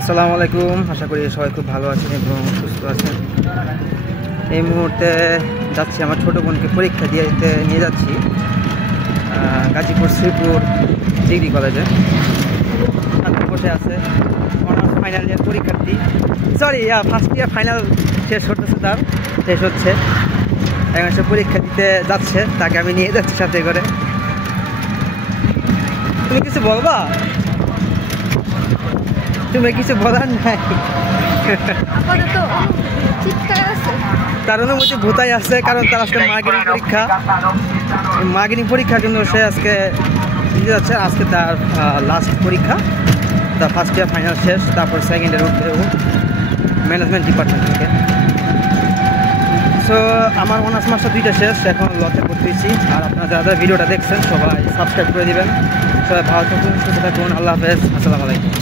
আসসালামু আলাইকুম। আশা করি সবাই খুব ভালো আছেন এবং সুস্থ আছেন। এই মুহূর্তে যাচ্ছি আমার ছোটো বোনকে পরীক্ষা দিতে নিয়ে যাচ্ছি গাজীপুর শ্রীপুর ডিগ্রি কলেজে। সাথে বসে আছে অনার্স ফাইনাল ইয়ার পরীক্ষার্থী, ফার্স্ট ইয়ার ফাইনাল শেষ হচ্ছে। এখন সে পরীক্ষা দিতে যাচ্ছে, তাকে আমি নিয়ে যাচ্ছি সাথে করে। তুমি কিছু বলবা? তুমি কিছু বলার নাই? তার অনুমতি ভূতাই আছে, কারণ তার আজকে মার্কেটিং পরীক্ষার জন্য সে আজকে দিতে যাচ্ছে। আজকে তার লাস্ট পরীক্ষা, তার ফার্স্ট ইয়ার ফাইনাল শেষ, তারপর সেকেন্ড ইয়ার উঠবে ম্যানেজমেন্ট ডিপার্টমেন্ট থেকে। সো আমার অনার্স মাস্টার 2টা শেষ, এখন লতে পড়তেছি। আর আপনারা যারা ভিডিওটা দেখছেন সবাই সাবস্ক্রাইব করে দিবেন। সবাই ভালো থাকুন, সুস্থ থাকুন। আল্লাহ হাফেজ, আসসালামু আলাইকুম।